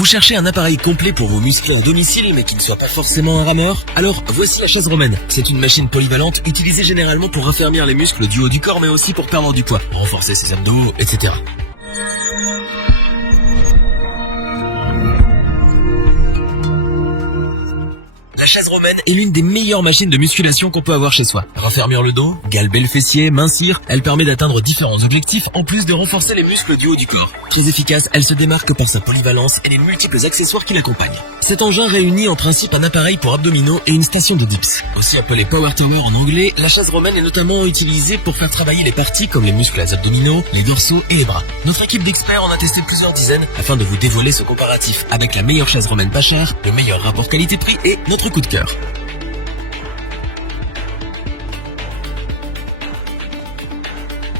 Vous cherchez un appareil complet pour vous muscler à domicile mais qui ne soit pas forcément un rameur? Alors voici la chaise romaine. C'est une machine polyvalente utilisée généralement pour raffermir les muscles du haut du corps mais aussi pour perdre du poids, renforcer ses abdos, etc. La chaise romaine est l'une des meilleures machines de musculation qu'on peut avoir chez soi. Raffermir le dos, galber le fessier, mincir, elle permet d'atteindre différents objectifs en plus de renforcer les muscles du haut du corps. Très efficace, elle se démarque par sa polyvalence et les multiples accessoires qui l'accompagnent. Cet engin réunit en principe un appareil pour abdominaux et une station de dips. Aussi appelée Power Tower en anglais, la chaise romaine est notamment utilisée pour faire travailler les parties comme les muscles abdominaux, les dorsaux et les bras. Notre équipe d'experts en a testé plusieurs dizaines afin de vous dévoiler ce comparatif avec la meilleure chaise romaine pas chère, le meilleur rapport qualité-prix et notre coup de cœur.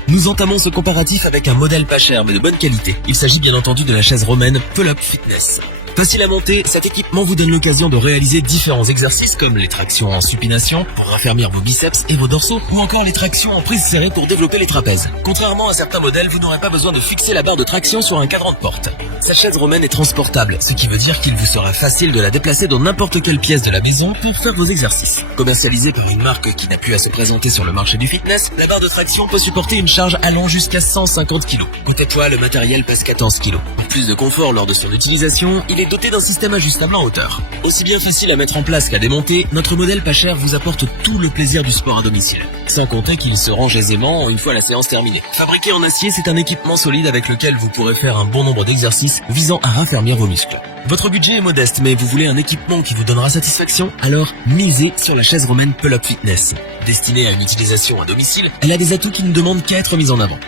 Nous entamons ce comparatif avec un modèle pas cher mais de bonne qualité. Il s'agit bien entendu de la chaise romaine Pull-Up Fitness. Facile à monter, cet équipement vous donne l'occasion de réaliser différents exercices comme les tractions en supination pour raffermir vos biceps et vos dorsaux ou encore les tractions en prise serrée pour développer les trapèzes. Contrairement à certains modèles, vous n'aurez pas besoin de fixer la barre de traction sur un cadran de porte. Cette chaise romaine est transportable, ce qui veut dire qu'il vous sera facile de la déplacer dans n'importe quelle pièce de la maison pour faire vos exercices. Commercialisée par une marque qui n'a plus à se présenter sur le marché du fitness, la barre de traction peut supporter une charge allant jusqu'à 150 kg. Côté poids, le matériel pèse 14 kg. En plus de confort lors de son utilisation, il est doté d'un système ajustable en hauteur. Aussi bien facile à mettre en place qu'à démonter, notre modèle pas cher vous apporte tout le plaisir du sport à domicile. Sans compter qu'il se range aisément une fois la séance terminée. Fabriqué en acier, c'est un équipement solide avec lequel vous pourrez faire un bon nombre d'exercices visant à raffermir vos muscles. Votre budget est modeste, mais vous voulez un équipement qui vous donnera satisfaction? Alors, misez sur la chaise romaine Pull-Up Fitness. Destinée à une utilisation à domicile, elle a des atouts qui ne demandent qu'à être mis en avant.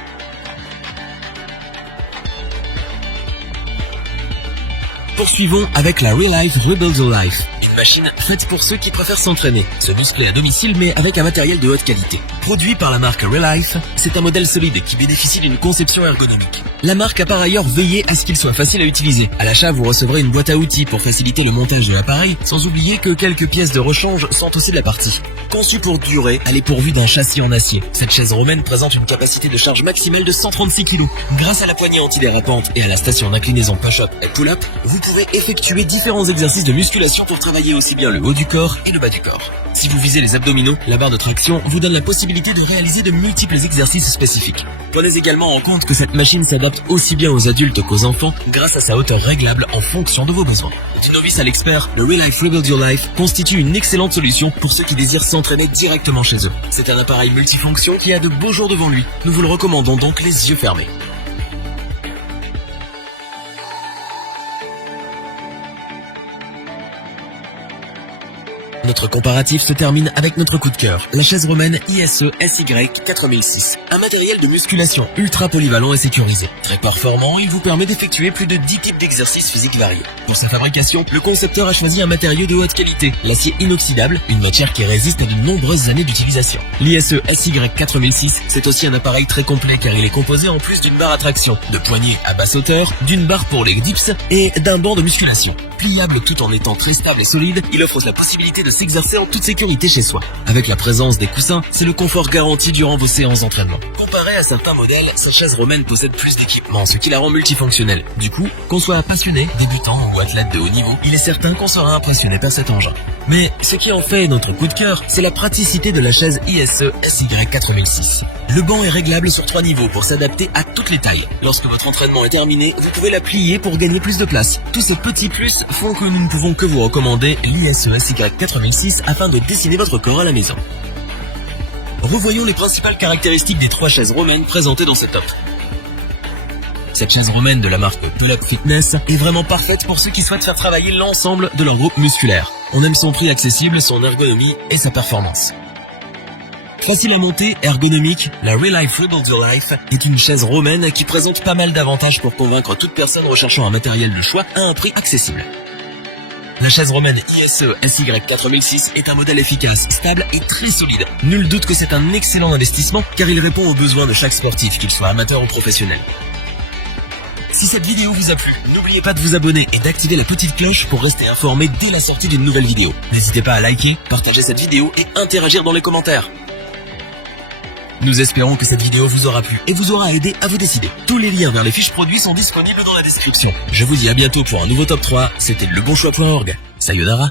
Poursuivons avec la Relife Rebuild Your Life, une machine faite pour ceux qui préfèrent s'entraîner, se muscler à domicile mais avec un matériel de haute qualité. Produit par la marque Relife, c'est un modèle solide qui bénéficie d'une conception ergonomique. La marque a par ailleurs veillé à ce qu'il soit facile à utiliser. À l'achat, vous recevrez une boîte à outils pour faciliter le montage de l'appareil, sans oublier que quelques pièces de rechange sont aussi de la partie. Conçue pour durer, elle est pourvue d'un châssis en acier. Cette chaise romaine présente une capacité de charge maximale de 136 kg. Grâce à la poignée antidérapante et à la station d'inclinaison push-up et pull-up, vous pourrez effectuer différents exercices de musculation pour travailler aussi bien le haut du corps et le bas du corps. Si vous visez les abdominaux, la barre de traction vous donne la possibilité de réaliser de multiples exercices spécifiques. Prenez également en compte que cette machine s'adapte aussi bien aux adultes qu'aux enfants grâce à sa hauteur réglable en fonction de vos besoins. Du novice à l'expert, le Relife Rebuild Your Life constitue une excellente solution pour ceux qui désirent s'entraîner directement chez eux. C'est un appareil multifonction qui a de beaux jours devant lui. Nous vous le recommandons donc les yeux fermés. Notre comparatif se termine avec notre coup de cœur, la chaise romaine ISE SY 4006. Un matériel de musculation ultra polyvalent et sécurisé. Très performant, il vous permet d'effectuer plus de 10 types d'exercices physiques variés. Pour sa fabrication, le concepteur a choisi un matériau de haute qualité, l'acier inoxydable, une matière qui résiste à de nombreuses années d'utilisation. L'ISE SY 4006, c'est aussi un appareil très complet car il est composé en plus d'une barre à traction, de poignées à basse hauteur, d'une barre pour les dips et d'un banc de musculation. Pliable tout en étant très stable et solide, il offre la possibilité de s'exercer en toute sécurité chez soi. Avec la présence des coussins, c'est le confort garanti durant vos séances d'entraînement. Comparé à certains modèles, cette chaise romaine possède plus d'équipements, ce qui la rend multifonctionnelle. Du coup, qu'on soit passionné, débutant ou athlète de haut niveau, il est certain qu'on sera impressionné par cet engin. Mais ce qui en fait notre coup de cœur, c'est la praticité de la chaise ISE SY 4006. Le banc est réglable sur 3 niveaux pour s'adapter à toutes les tailles. Lorsque votre entraînement est terminé, vous pouvez la plier pour gagner plus de place. Tous ces petits plus font que nous ne pouvons que vous recommander l'ISE SY 4006 afin de dessiner votre corps à la maison. Revoyons les principales caractéristiques des 3 chaises romaines présentées dans ce top. Cette chaise romaine de la marque Pull-Up Fitness est vraiment parfaite pour ceux qui souhaitent faire travailler l'ensemble de leur groupe musculaire. On aime son prix accessible, son ergonomie et sa performance. Facile à monter, ergonomique, la Relife Rebuild Your Life est une chaise romaine qui présente pas mal d'avantages pour convaincre toute personne recherchant un matériel de choix à un prix accessible. La chaise romaine ISE SY 4006 est un modèle efficace, stable et très solide. Nul doute que c'est un excellent investissement car il répond aux besoins de chaque sportif, qu'il soit amateur ou professionnel. Si cette vidéo vous a plu, n'oubliez pas de vous abonner et d'activer la petite cloche pour rester informé dès la sortie d'une nouvelle vidéo. N'hésitez pas à liker, partager cette vidéo et interagir dans les commentaires. Nous espérons que cette vidéo vous aura plu et vous aura aidé à vous décider. Tous les liens vers les fiches produits sont disponibles dans la description. Je vous dis à bientôt pour un nouveau top 3. C'était lebonchoix.org. Sayonara.